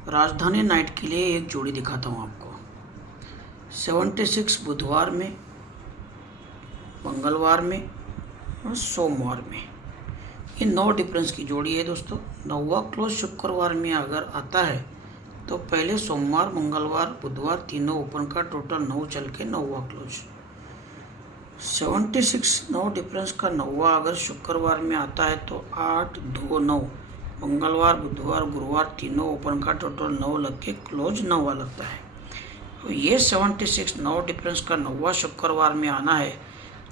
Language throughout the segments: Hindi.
राजधानी नाइट के लिए एक जोड़ी दिखाता हूँ आपको। 76 बुधवार में, मंगलवार में और सोमवार में, ये 9 डिफरेंस की जोड़ी है दोस्तों। 9वां क्लोज शुक्रवार में अगर आता है तो पहले सोमवार, मंगलवार, बुधवार तीनों ओपन का टोटल 9 चल के 9वां क्लोज। 76 9 डिफरेंस का 9वां अगर शुक्रवार में आता है तो 8 2 9, मंगलवार, बुधवार, गुरुवार तीनों ओपन का टोटल 9 लग के क्लोज 9वां लगता है। तो ये 76 9 डिफरेंस का 9वां शुक्रवार में आना है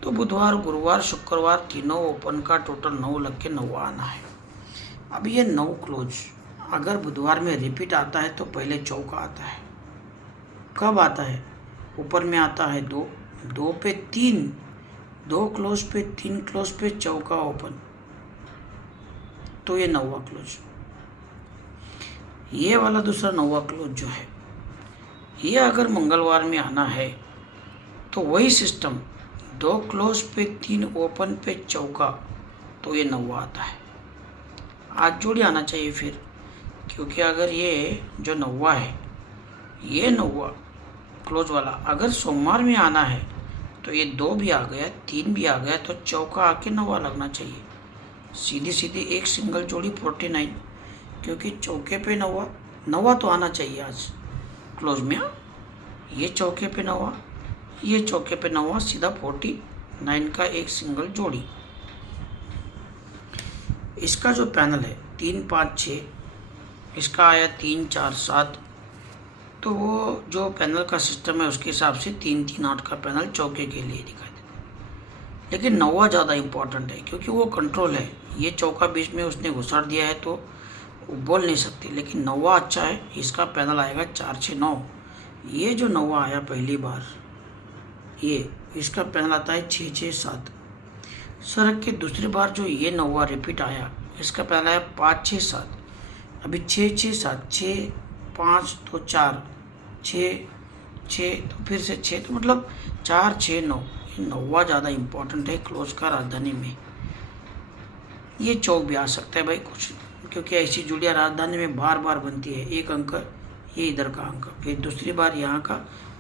तो बुधवार, गुरुवार, शुक्रवार तीनों ओपन का टोटल 9 लग के 9वां आना है। अब ये 9 क्लोज अगर बुधवार में रिपीट आता है तो पहले चौका आता है। कब आता है? ऊपर में आता है 2, 2 पे 3, 2 क्लोज पे 3 क्लोज पे चौका ओपन, तो ये 9वां क्लोज। ये वाला दूसरा 9वां क्लोज जो है, ये अगर मंगलवार में आना है तो वही सिस्टम 2 क्लोज पे 3 ओपन पे चौका, तो ये 9वां आता है। आज जोड़ी आना चाहिए फिर, क्योंकि अगर ये जो 9वां है, ये 9वां क्लोज वाला अगर सोमवार में आना है तो ये 2 भी आ गया, 3 भी आ गया, तो चौका आके 9वां लगना चाहिए। सीधी सीधी एक सिंगल जोड़ी 49, क्योंकि चौके पे 9वां तो आना चाहिए आज क्लोज में। ये चौके पे 9वां, ये चौके पे 9वां, सीधा 49 का एक सिंगल जोड़ी। इसका जो पैनल है 3 5 6, इसका आया 3 4 7, तो वो जो पैनल का सिस्टम है उसके हिसाब से 3 3 8 का पैनल चौके के लिए दिखाई देता है। लेकिन 9वां ज़्यादा इम्पोर्टेंट है क्योंकि वो कंट्रोल है। ये चौका बीच में उसने घुसाड़ दिया है तो वो बोल नहीं सकते, लेकिन 9वां अच्छा है। इसका पैनल आएगा 4 6 9। ये जो 9वां आया पहली बार, ये इसका पैनल आता है 6 6 7। सर के दूसरी बार जो ये 9वां रिपीट आया, इसका पैनल आया 5 6 7। अभी 6 6 7, 6 5 तो 4, 6 6 तो फिर से 6, तो मतलब 4 6 9। ये 9वां ज़्यादा इम्पोर्टेंट है क्लोज का राजधानी में। ये चौक भी आ सकता है भाई कुछ, क्योंकि ऐसी जुड़ियाँ राजधानी में बार बार बनती है। एक अंक ये इधर का अंक, फिर दूसरी बार यहाँ का,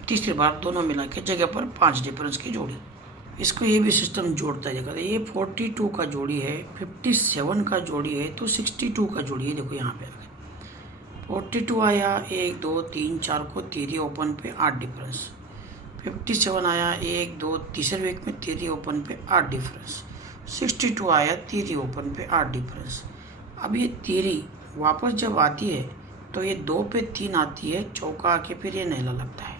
तीसरी बार, दोनों मिला के जगह पर 5 डिफरेंस की जोड़ी। इसको ये भी सिस्टम जोड़ता है जगह। ये 42 का जोड़ी है, 57 का जोड़ी है, तो 62 का जोड़ी है। देखो यहाँ पे 42 आया 1 2 3 4 को तीसरी ओपन पे 8 डिफरेंस। 57 आया 1 2 तीसरे वीक में तीसरी ओपन पे 8 डिफरेंस। 62 आया तीसरी ओपन पे 8 डिफरेंस। अब ये तीसरी वापस जब आती है तो ये 2 पे 3 आती है, चौका आके फिर ये नैला लगता है।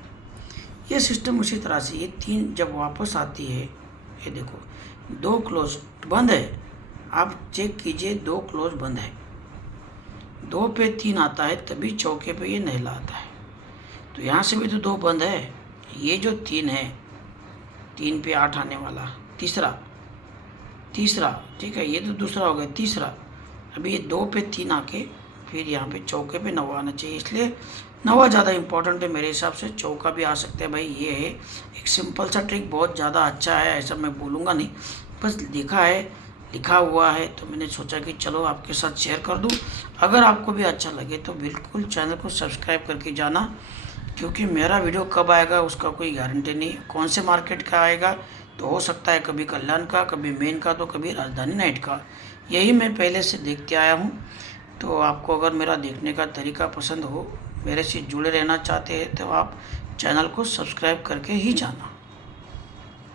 ये सिस्टम उसी तरह से, ये 3 जब वापस आती है, ये देखो 2 क्लोज बंद है। आप चेक कीजिए 2 क्लोज बंद है, 2 पे 3 आता है तभी चौके पे ये नैला आता है। तो यहाँ से भी तो 2 बंद है। ये जो 3 है, 3 पे 8 आने वाला, तीसरा ठीक है, ये तो दूसरा हो गया, तीसरा। अभी ये 2 पे 3 आके फिर यहाँ पे चौके पे 9 आना चाहिए, इसलिए 9 ज़्यादा इंपॉर्टेंट है मेरे हिसाब से। चौका भी आ सकता है भाई। ये है एक सिंपल सा ट्रिक, बहुत ज़्यादा अच्छा है ऐसा मैं बोलूँगा नहीं, बस देखा है, लिखा हुआ है, तो मैंने सोचा कि चलो आपके साथ शेयर कर दूँ। अगर आपको भी अच्छा लगे तो बिल्कुल चैनल को सब्सक्राइब करके जाना, क्योंकि मेरा वीडियो कब आएगा उसका कोई गारंटी नहीं। कौन से मार्केट का आएगा, तो हो सकता है कभी कल्याण का, कभी मेन का, तो कभी राजधानी नाइट का। यही मैं पहले से देखते आया हूँ। तो आपको अगर मेरा देखने का तरीका पसंद हो, मेरे से जुड़े रहना चाहते हैं, तो आप चैनल को सब्सक्राइब करके ही जाना।